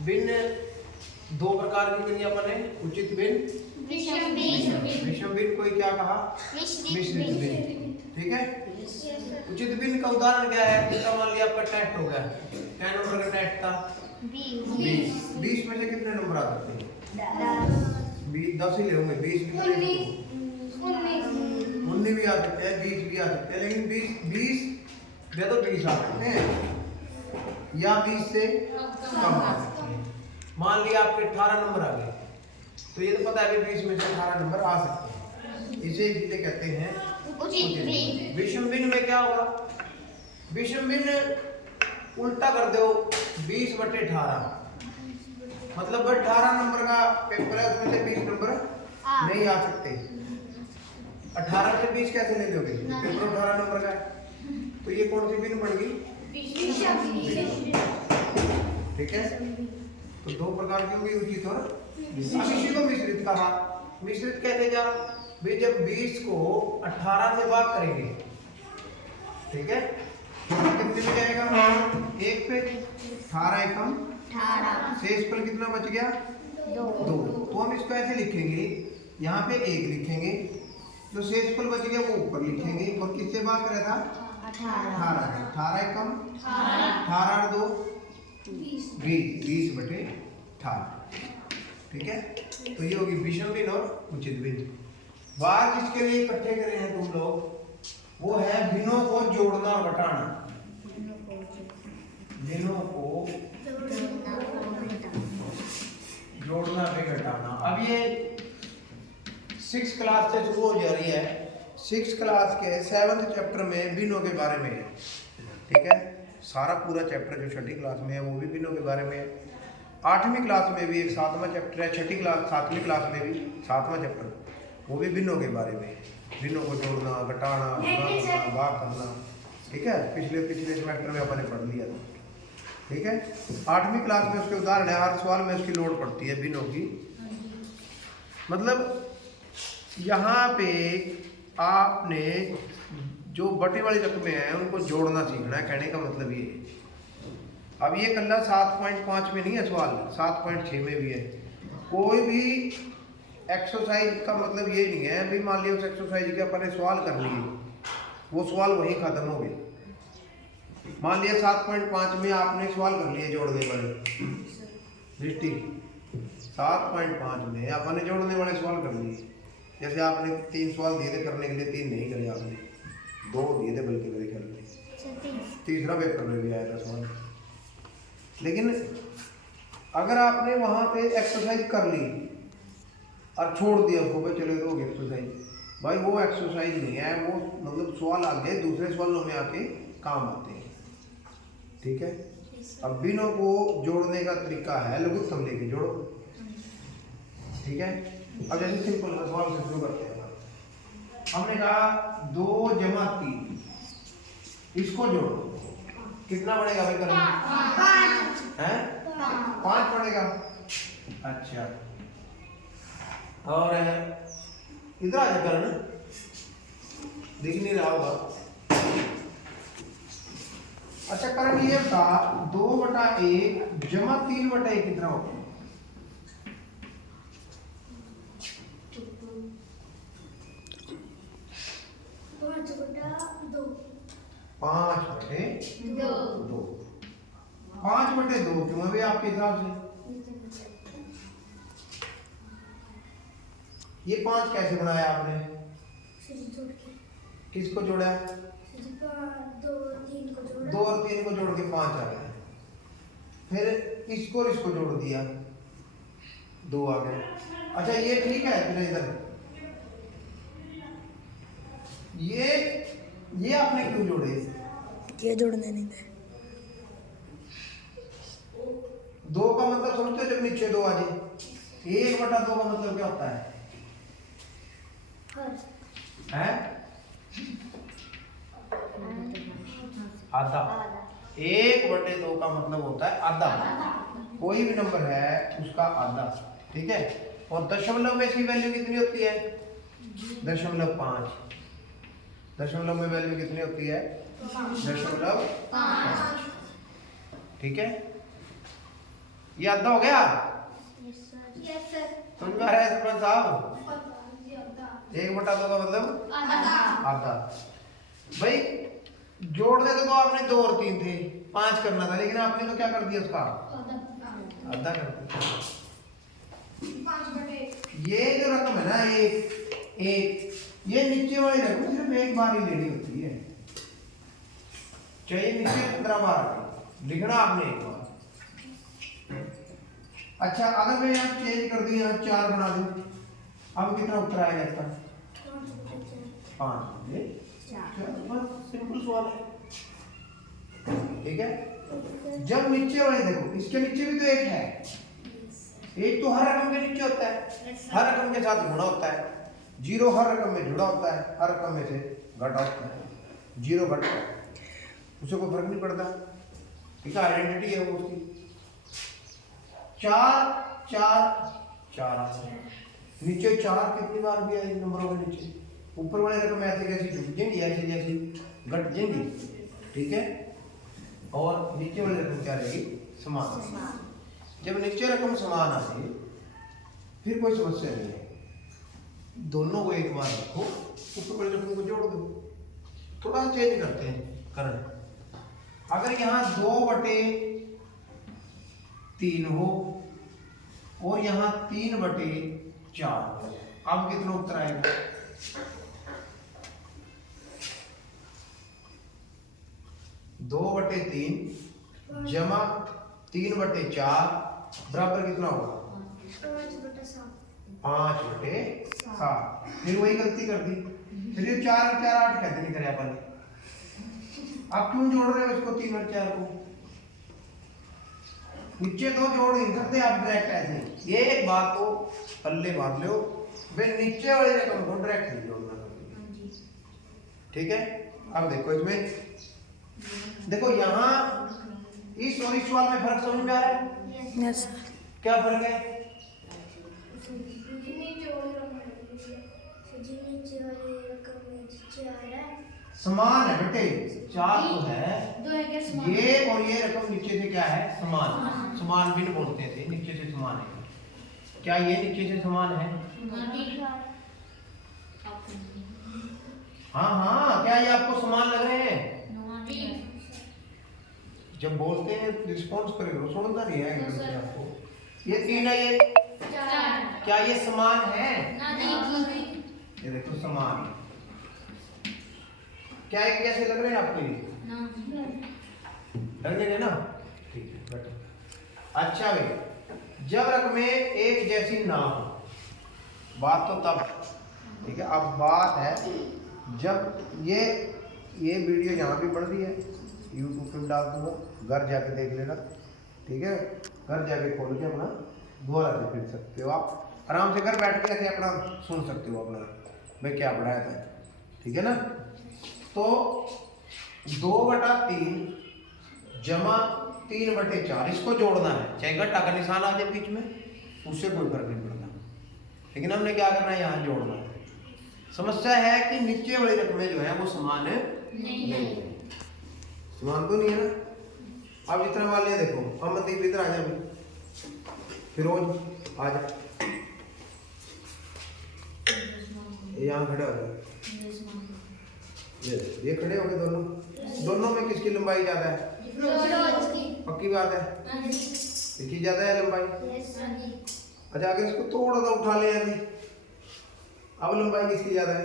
भिन्न दो प्रकार की करी अपन ने, उचित भिन्न, विषम भिन्न, कोई क्या कहा, मिश्रित भिन्न। ठीक है। उचित भिन्न का उदाहरण क्या है, इसका मान लिया आपका टेस्ट हो गया, क्या नंबर का टेस्ट था, 20 में से कितने नंबर आ सकते हैं, 10 ही ले होंगे, 20 कितने, 19 भी आ सकते हैं, 20 भी आ सकते हैं, लेकिन 20 या तो 20 आ सकते हैं या 20 से कम आ सकते हैं। मान लिया आपके 18 नंबर आ गए, तो ये तो पता है कि 20 में से 18 नंबर आ सकते हैं, इसे इसलिए कहते हैं उचित भिन्न। विषम भिन्न में क्या होगा, विषम भिन्न उल्टा कर दो, 20/18, मतलब 18 नंबर का पेपर है, उसमें से 20 नंबर नहीं आ सकते। 18 से 20 कैसे ले लोगे, पेपर 18 नंबर का है, तो ये कौन सी भिन्न बन गई, ठीक है। तो दो प्रकार की होगी, उचित और अब इसी को मिश्रित कहा। मिश्रित कैसे जा भाई, जब 20 को 18 से भाग करेंगे, ठीक है, कितने में जाएगा, 1 पे 18 एकम 18, शेषफल कितना बच गया, 2। तो हम इसको ऐसे लिखेंगे, यहाँ पे 1 लिखेंगे, जो शेषफल बच गया वो ऊपर लिखेंगे, और किससे भाग करा था, 18 एकम 18 और 2 20/18, ठीक है। तो ये होगी विषम भिन्न और उचित भिन्न। बात जिसके लिए इकट्ठे करे हैं तुम लोग, वो है भिन्नों को जोड़ना और घटाना, भिन्नों को जोड़ना पे घटाना। अब ये 6th क्लास से शुरू हो जा रही है, 6th क्लास के 7th चैप्टर में भिन्नों के बारे में है, ठीक है। सारा पूरा चैप्टर जो 6ठी क्लास में है वो भी भिन्नों के बारे में है। 8वीं क्लास में भी एक 7वां चैप्टर है, 6ठी क्लास 7वीं क्लास में भी 7वां चैप्टर, वो भी भिन्नों के बारे में है, भिन्नों को जोड़ना, घटाना, भाग करना, ठीक है। पिछले सेमेस्टर में अपन ने पढ़ लिया था, ठीक है। 8वीं क्लास में उसके उदाहरण है, हर सवाल में उसकी लोड पड़ती है भिन्नों की। मतलब यहाँ पे आपने जो बटे वाली रकमें हैं उनको जोड़ना सीखना है, कहने का मतलब ये है। अब ये कल्ला 7.5 में नहीं है सवाल, 7.6 में भी है। कोई भी एक्सरसाइज का मतलब ये नहीं है भाई मान लिया उस एक्सरसाइज के अपन ने सवाल कर लिए, वो सवाल वहीं खत्म हो गए। मान लिया 7.5 में आपने सवाल कर लिए जोड़ने वाले, दृष्टि 7.5 में अपन ने जोड़ने वाले सवाल कर लिए। जैसे आपने 3 सवाल दिए थे करने के लिए, 3 नहीं करे आपने, 2 दिए थे बल्कि मेरे ख्याल में, तीसरा पेपर में भी आया था सवाल। लेकिन अगर आपने वहाँ पे एक्सरसाइज कर ली और छोड़ दिया उसको, भाई चले दोगे एक्सरसाइज, भाई वो एक्सरसाइज नहीं है, वो मतलब सवाल आगे दूसरे सवालों में आके काम आते हैं, ठीक है। अब भिन्नों को जोड़ने का तरीका है लघुत्तम लेके जोड़ो, ठीक है। अब जैसे सिंपल सवाल से शुरू करते हैं, हमने कहा 2 + 3, इसको जोड़ो, कितना पड़ेगा भाई करना, 5 पड़ेगा। अच्छा, और इधर आ जा करना, दिख नहीं रहा होगा। अच्छा, करण ये था 2/1 + 3/1 कितना होगा, 5/2। 5/2 क्यों है भाई आपके हिसाब से, ये 5 कैसे बनाया आपने, किसको जोड़ा, 2 और 3 को जोड़ के 5 आ गया, फिर इसको और इसको जोड़ दिया, 2 आ गए। अच्छा ये ठीक है, फिर इधर ये आपने क्यों जोड़े, ये जोड़ने नहीं थे। 2 का मतलब समझते हो, जब नीचे 2 आ जाए, 1/2 का मतलब क्या होता है, आधा। 1/2 का मतलब होता है आधा, कोई भी नंबर है उसका आधा, ठीक है। और दशमलव में इसकी वैल्यू कितनी होती है, 0.5। दशमलव में वैल्यू कितनी होती है, 0.5, ठीक है। ये आधा हो गया? Yes sir. समझ में आ रहा है सरपंच साहब? 1/2 का मतलब आधा। भाई जोड़ने तो आपने 2 और 3 थे, 5 करना था, लेकिन आपने तो क्या कर दिया उसका आधा कर दिया। ये जो रकम है ना एक ये नीचे वाली रकम सिर्फ एक बार ही लेनी होती है, चाहे नीचे 15 बार लिखना आपने एक बार। अच्छा अगर मैं यहाँ चेंज कर दूं, यहाँ 4 बना दूं, अब कितना उत्तर आएगा इसका? 5। सिंपल सवाल है, ठीक है। जब नीचे वाले देखो, इसके नीचे भी तो एक है, एक तो हर रकम के नीचे होता है, हर रकम के साथ गुणा होता है, 0 हर रकम में जुड़ा होता है, हर रकम में से घटा होता है, 0 घटता है, उसे कोई फर्क नहीं पड़ता, ठीक है, आइडेंटिटी है वो उसकी। 4 4 4 नीचे 4 कितनी बार भी है इन नंबरों के नीचे? ऊपर वाली रकम ऐसे कैसी झुक जाएंगी, ऐसी जैसी घट जाएंगी, ठीक है, और नीचे वाली रकम क्या रहेगी? समान। जब नीचे रकम समान आती है फिर कोई समस्या नहीं है, दोनों को एक बार रखो, ऊपर वाली रकम को जोड़ दो। थोड़ा चेंज करते हैं करण, अगर यहाँ 2/3 हो और यहाँ 3/4 हो, अब कितना उत्तर आएगा? 2/3 जमा 3/4 बराबर कितना होगा? 5/7। फिर वही गलती कर दी, फिर ये 4 और 4 8 कैसे नहीं करे अपन? आप क्यों जोड़ रहे हो इसको 3 और 4 को? नीचे तो जोड़ नहीं सकते आप डायरेक्ट ऐसे, ये एक बात तो पल्ले बांध लो, वे नीचे वाली रकम को डायरेक्ट नहीं जोड़ना, ठीक है। अब देखो इसमें, देखो यहाँ इस और इस सवाल में फर्क समझ में आ रहा है? Yes sir. क्या फर्क है? समान है बेटे, 4 तो है, ये और ये रकम नीचे से क्या है? समान। समान भिन्न बोलते थे, नीचे से समान है। क्या ये नीचे से समान है? हाँ हाँ, क्या ये आपको समान लग रहे हैं? जब बोलते हैं रिस्पॉन्स करेगा, सुनता नहीं है एकदम से आपको। ये 3 है, ये क्या ये समान है? ये देखो समान है। क्या ये कैसे लग रहे हैं आपको? ये लग रहे हैं ना, ठीक है बैठो। अच्छा भाई, जब रकमें एक जैसी ना हो, बात तो तब, ठीक है। अब बात है जब ये वीडियो यहाँ भी बढ़ रही है, यूट्यूब पे डाल दूंगा, घर जाके देख लेना, ठीक है। घर जाके खोल के अपना दोबारा से फिर सकते हो, आप आराम से घर बैठ के ऐसे अपना सुन सकते हो अपना मैं क्या पढ़ाया था, ठीक है ना। तो 2/3 जमा 3/4 इसको जोड़ना है, चाहे घटा का निशान आ जाए बीच में, उससे कोई फर्क नहीं पड़ता, लेकिन हमने क्या करना है? यहाँ जोड़ना है। समस्या है कि नीचे वाली रकमें जो है वो समान है नहीं है, समान तो नहीं है ना। अब इतना वाले देखो, अमनदीप इधर आ जा, फिरोज आ जा, यहाँ खड़े हो जाए, ये खड़े हो गए दोनों। दोनों में किसकी लंबाई ज्यादा है? पक्की बात है, इसकी ज्यादा है लंबाई। अच्छा अगर इसको थोड़ा सा उठा ले ऐसे, अब लंबाई किसकी ज्यादा है?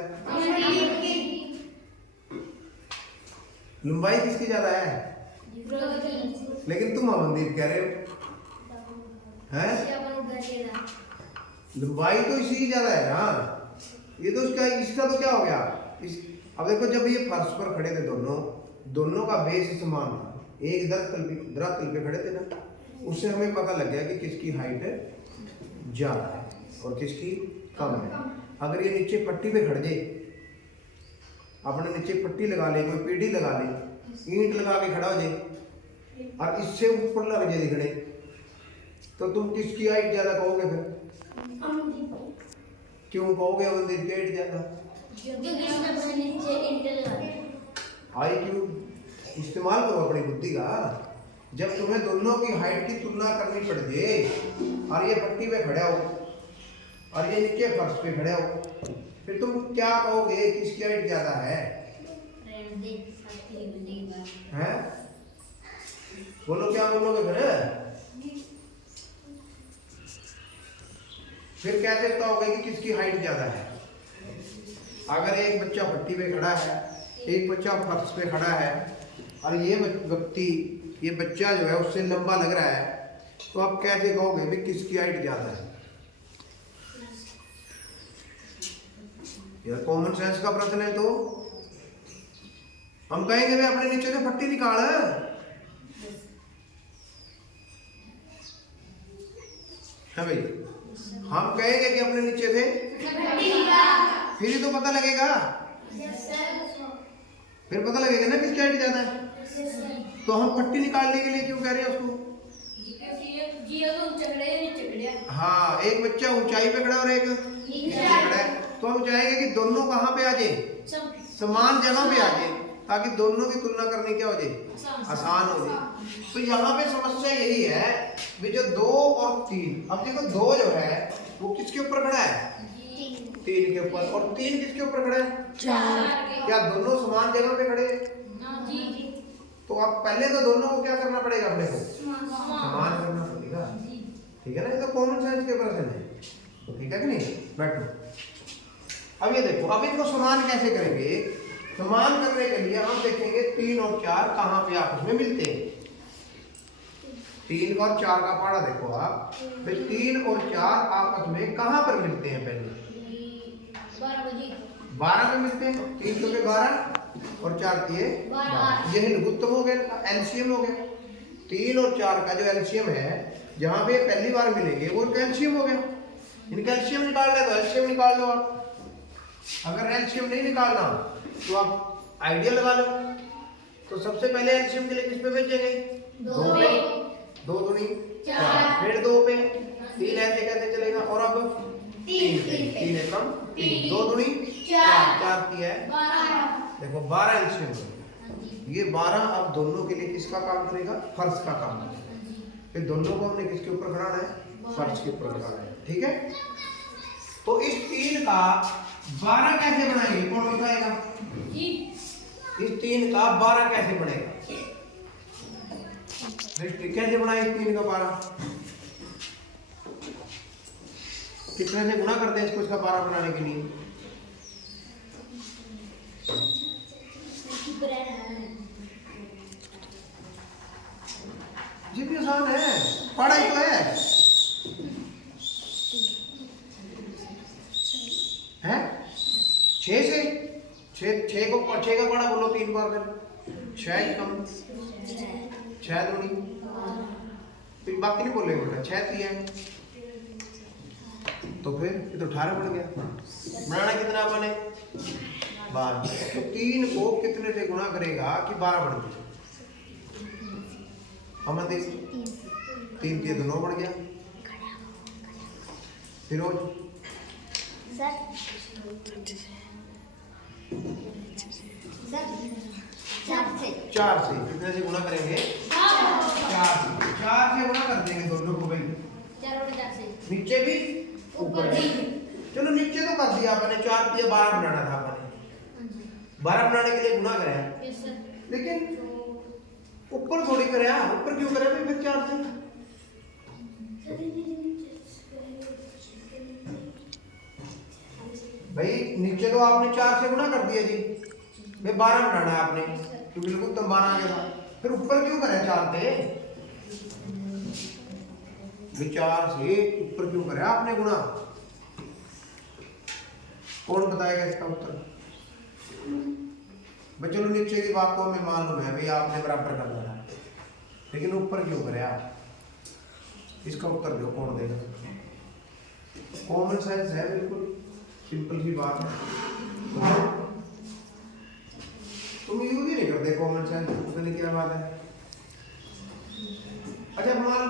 लंबाई किसकी ज्यादा है? लेकिन तुम अमनदीप कह रहे हो हैं? लंबाई तो इसी की ज्यादा है ना। ये तो इसका तो क्या हो गया? अब देखो, जब ये फर्श पर खड़े थे दोनों का बेस समान था, एक धरातल पे खड़े थे ना, उससे हमें पता लग गया कि किसकी हाइट ज्यादा है और किसकी कम है। अगर ये नीचे पट्टी पे खड़ जाए, अपने नीचे पट्टी लगा ले, कोई पीढ़ी लगा ले, ईंट लगा के खड़ा हो जाए और इससे ऊपर लग जाए खड़े, तो तुम किसकी हाइट ज्यादा कहोगे? फिर क्यों कहोगे अमनदीप की हाइट ज्यादा? IQ इस्तेमाल करो अपनी बुद्धि का, जब तुम्हें दोनों की हाइट की तुलना करनी पड़ जाए और ये पट्टी पे खड़े हो और ये नीचे फर्श पे खड़े हो, फिर तुम क्या कहोगे किसकी हाइट ज्यादा है? हैं? बोलो क्या बोलोगे फिर कैसे कहोगे कि किसकी हाइट ज्यादा है? अगर एक बच्चा पट्टी पे खड़ा है, एक बच्चा फर्श पे खड़ा है और ये व्यक्ति, ये बच्चा जो है उससे लंबा लग रहा है, तो आप कैसे कहोगे भी किसकी हाइट ज्यादा है? यार कॉमन सेंस का प्रश्न है। तो हम कहेंगे भाई अपने नीचे से पट्टी निकाल, है भाई, हम कहेंगे कि अपने नीचे से फिर ही तो पता लगेगा, फिर पता लगेगा ना किसकी हाइट ज्यादा है। तो हम पट्टी निकालने के लिए क्यों कह रहे हैं उसको? हाँ, एक बच्चा ऊंचाई पे खड़ा और एक नीचे खड़ा है, तो हम चाहेंगे कि दोनों कहाँ पे आ जाए, समान जगह पे आ जाए, ताकि दोनों की तुलना करनी क्या हो जाए, आसान हो जाए। तो यहाँ पे समस्या यही है भी जो 2 और 3, अब देखो 2 जो है वो किसके ऊपर खड़ा है? 3 के ऊपर। और 3 किसके ऊपर खड़ा है? 4। क्या दोनों समान जगह पे खड़े हैं? तो अब पहले तो दोनों को क्या करना पड़ेगा, अपने को समान करना पड़ेगा, ठीक है ना? ये तो कॉमन सेंस के प्रश्न है, तो ठीक है कि नहीं? बैठो। अब ये देखो, अब इनको समान कैसे करेंगे? समान करने के लिए हम देखेंगे 3 और 4 कहाँ पे आपस में मिलते हैं। 3 और 4 का पहाड़ा देखो आप, भाई 3 और 4 आपस में कहाँ पर मिलते हैं? पहले 12 में मिलते हैं। 3 तो 12 और 4 दिए 12, यह लघुत्तम हो गया, एलसीएम हो गया। 3 और 4 का जो एलसीएम है, जहां पे पहली बार मिलेंगे वो कैल्शियम हो गया। इनका एलसीएम निकालना है तो एलसीएम निकाल लो आप। अगर एलसीएम नहीं निकालना तो आप आइडिया लगा लो। तो सबसे पहले एलसीएम के लिए किस पे भेजेंगे? 2 पे। 2 दूनी 4, फिर 2 पे, 3 ऐसे कैसे चलेगा? और अब 3 पे, 3 है कम 3, 2 दूनी 4, 4 किया है देखो 12 एलसीएम। ये 12 अब दोनों के लिए किसका काम करेगा? फर्श का काम करेगा। फिर दोनों को हमने किसके ऊपर खड़ाना है? फर्श के ऊपर खड़ाना है, ठीक है? तो इस 3 का 12 कैसे बनाएंगे? कौन बताएगा? इस 3 का 12 कैसे बनेगा? कैसे बनाए इस 3 का 12? कितने से गुणा करते हैं इसको, इसका 12 बनाने के लिए? जी भी आसान है, पढ़ा ही तो है। हैं? 6 से 6 को 6 का पढ़ा बोलो 3 बार कर, 6 कम 6 दूनी, तो बाकी नहीं बोलेंगे बेटा, 6 दिया है तो फिर ये तो 18 बढ़ गया। बनाना कितना बने? 12। तो 3 को कितने से गुणा करेगा कि 12 बढ़ गया? हम 3 के 9 बढ़ गया। फिरोज 4 से कितने से गुणा करेंगे? 4 से गुणा कर देंगे दोनों को भाई, नीचे भी ऊपर भी। चलो नीचे तो कर दिया आपने, 4 दिया 12 बनाना था आपने, 12 बनाने के लिए गुणा कराया, लेकिन ऊपर थोड़ी कराया। ऊपर क्यों कराया भाई? फिर 4 से भाई नीचे तो आपने 4 से गुणा कर दिया जी, भाई 12 बनाना है आपने, क्योंकि बिल्कुल तुम 12 आ गया। फिर ऊपर क्यों कराया 4 से? 4 से ऊपर क्यों कराया आपने गुणा? कौन बताएगा इसका उत्तर? भाई चलो नीचे की बात को हमें मालूम है भाई, आपने बराबर कर दिया, लेकिन ऊपर क्यों कराया? इसका उत्तर दो, कौन देगा? कॉमन सेंस है, बिल्कुल सिंपल सी बात है। तुम यूज ही नहीं करते कॉमन सेंस, पता नहीं क्या बात है। अच्छा मान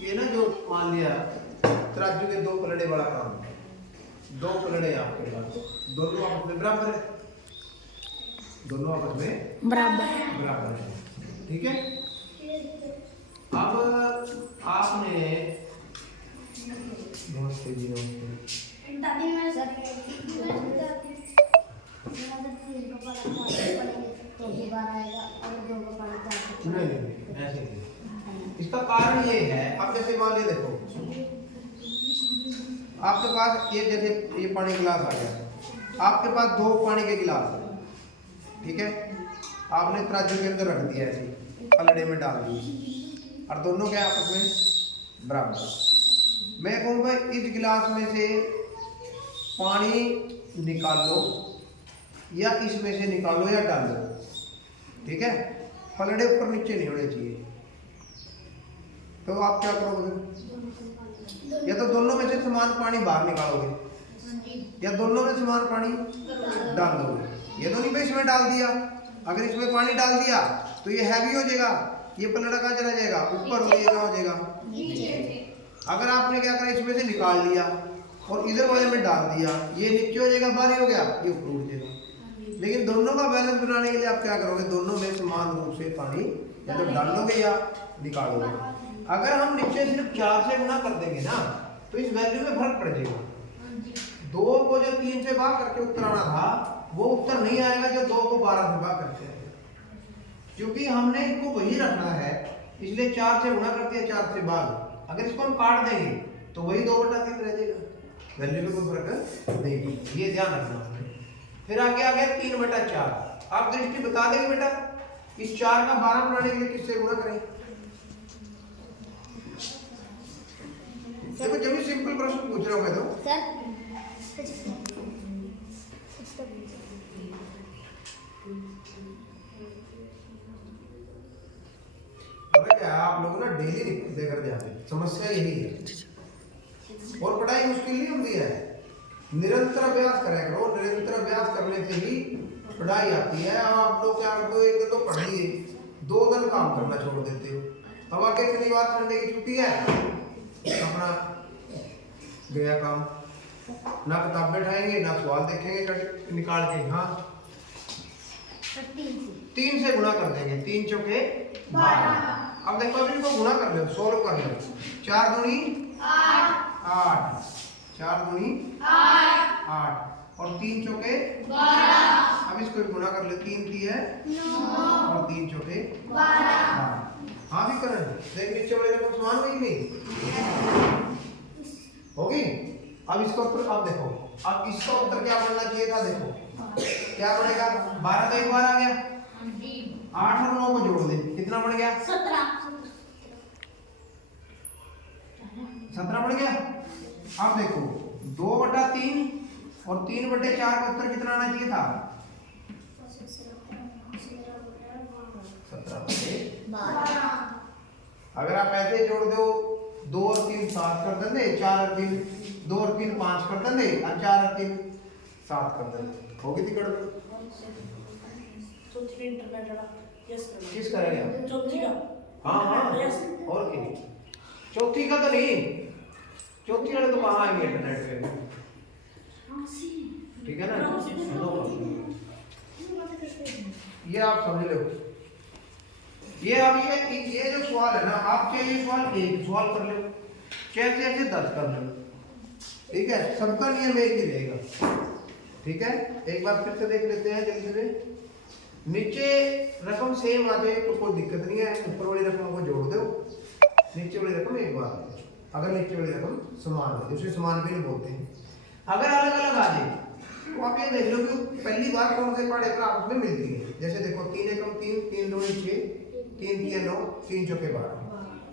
ये ना, जो मान लिया तराजू के 2 पलड़े वाला काम, 2 पलड़े आपके पास, दोनों आपस में बराबर है, दोनों आपस में बराबर है। बराबर है, ठीक है। अब आपने नमस्ते जी, नमस्ते। दादी मैं सर तो दोबारा आएगा और दो का पानी डाल नहीं ऐसे नहीं। इसका कारण ये है, अब जैसे मान लीजिए देखो आपके पास ये जैसे ये पानी गिलास आ गया, आपके पास 2 पानी के गिलास है, ठीक है। आपने तराजू के अंदर रख दिया ऐसे पलड़े में डाल दिया और दोनों क्या आपस में बराबर। मैं कहूँगा इस गिलास में से पानी निकालो या इसमें से निकालो या डालो, ठीक है। पलड़े ऊपर नीचे नहीं होने चाहिए। तो आप क्या करोगे, या तो दोनों में से समान पानी बाहर निकालोगे या दोनों में समान पानी डाल दोगे। ये तो नहीं भाई इसमें डाल दिया, अगर इसमें पानी डाल दिया तो ये हैवी हो जाएगा, ये पलड़ा कहाँ चला जाएगा, ऊपर हो जाएगा, हो जाएगा। अगर आपने क्या करा, इसमें से निकाल लिया और इधर वाले में डाल दिया, ये नीचे हो जाएगा, बाहर हो गया, ये ऊपर उठ जाएगा। लेकिन दोनों का बैलेंस बनाने के लिए आप क्या करोगे, दोनों में समान रूप से पानी या तो डालोगे या निकालोगे। अगर हम नीचे सिर्फ 4 से गुना कर देंगे ना तो इस वैल्यू में फर्क पड़ जाएगा। 2 को जो 3 से भाग करके उत्तर आना था वो उत्तर नहीं आएगा जो 2 को 12 से भाग करके आएगा, क्योंकि हमने इनको वही रखना है, इसलिए 4 से गुना करते हैं 4 से भाग। अगर इसको हम काट देंगे तो वही 2/3 रह जाएगा, वैल्यू में कोई फर्क नहीं, ये ध्यान रखना। फिर आगे आ गया 3/4। आप दृष्टि बता देंगे बेटा, इस 4 का 12 बनाने के लिए किससे गुना करें। देखो जब भी सिंपल प्रश्न पूछ रहा हूं मैं तो अबे क्या आप लोग ना डेली देकर जाते, समस्या यही है। और पढ़ाई मुश्किल नहीं होती है, निरंतर अभ्यास करें करो, निरंतर अभ्यास करने से ही पढ़ाई आती है। आप लोग क्या करते हो, एक दिन तो पढ़ लिए, 2 दिन काम करना छोड़ देते हो। अब आगे शनिवार संडे की छुट्टी है, अपना गया काम, ना किताब बैठाएंगे ना सवाल देखेंगे निकाल के। हाँ 3 से गुणा कर देंगे, 3 चौके 12। अब देखो अभी इनको गुणा कर लो, सोल्व कर लो। 4 दूनी 8, 4 दूनी 8 और 3 चौके 12। अब इसको गुणा कर लो, 3 की है 9 और 3 चौके 12। हाँ भी करें, देख नीचे वाले रकम समान होगी नहीं होगी। अब इसका उत्तर आप देखो, अब इसका उत्तर क्या बनना चाहिए था, देखो क्या बनेगा, 12 का एक बार आ गया, 8 और 9 को जोड़ दे, कितना बढ़ गया 17 बढ़ गया। अब देखो 2/3 और 3/4 का उत्तर कितना आना चाहिए था, 17/12। अगर आप ऐसे जोड़ दो, 2 और 3 7 कर देंगे, 4 और 3 2 और 3 5 कर देंगे और 4 और 3 7 कर देंगे, होगी थी गड़बड़। किस करेंगे चौथी का? हाँ और क्या, चौथी का तो नहीं, चौथी वाले तो कहाँ आएंगे इंटरनेट पे, ठीक है ना। ये आप समझ लो, ये अब ये जो सवाल है ना, आप चाहे ये सवाल एक सवाल कर लो, चाहे ऐसे 10 कर लो, ठीक है, सबका नियम एक ही रहेगा, ठीक है। एक बार फिर से देख लेते हैं जल्दी से। नीचे रकम सेम आ जाए तो कोई दिक्कत नहीं है, ऊपर वाली रकम को जोड़ दो, नीचे वाली रकम एक बार, अगर नीचे वाली रकम समान हो, उसे समान भी नहीं बोलते हैं। अगर अलग अलग आ जाए तो आप ये देख लो कि पहली बार कौन से पढ़े पर आपस में मिलती है। जैसे देखो 3 एकम 3, 3 दूनी 6, 3 3 9, 3 चौके 12,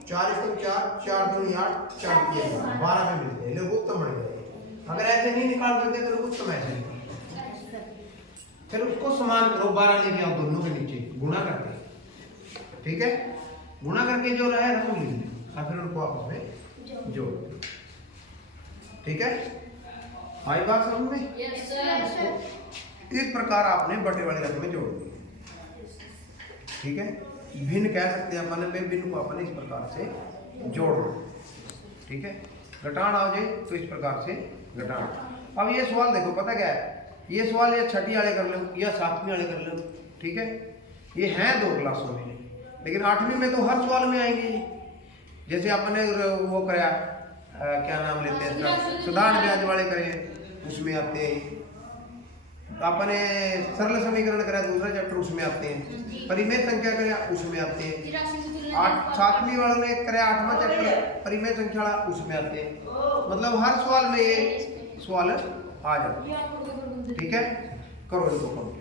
4 एकम 4, 4 दूनी 8, 4 3 12 में मिलते हैं, लघुत्तम बढ़ जाए। अगर ऐसे नहीं निकाल सकते तो लघुत्तम ऐसे निकाल, फिर उसको समान करो, 12 लेके आओ दोनों के नीचे गुणा करके, ठीक है। गुणा करके जो रहा है रकम लिख लें और फिर उनको आपस में जोड़ दो, ठीक है। आई बात समझ में? Yes sir. इस प्रकार आपने बटे वाली रकमें जोड़ दी, ठीक है। भिन्न कह सकते हैं अपन, भिन्न को अपन इस प्रकार से जोड़ दो, ठीक है। घटान आ जाए तो इस प्रकार से घटान। अब ये सवाल देखो, पता क्या है, ये सवाल या 6ठी वाले कर लो या 7वीं वाले कर लो, ठीक है। ये हैं 2 क्लासों में, लेकिन 8वीं में तो हर सवाल में आएंगे ये। जैसे आपने वो कराया क्या नाम लेते हैं इसका, साधारण ब्याज वाले करे उसमें आते हैं। आपने सरल समीकरण करा दूसरा चैप्टर उसमें आते हैं। परिमेय संख्या कराया उसमें आते हैं। 7वीं वालों ने कराया 8वां चैप्टर परिमेय संख्या वाला उसमें आते हैं। मतलब हर सवाल में ये सवाल आ जाते हैं। ठीक है, करो इनको करो।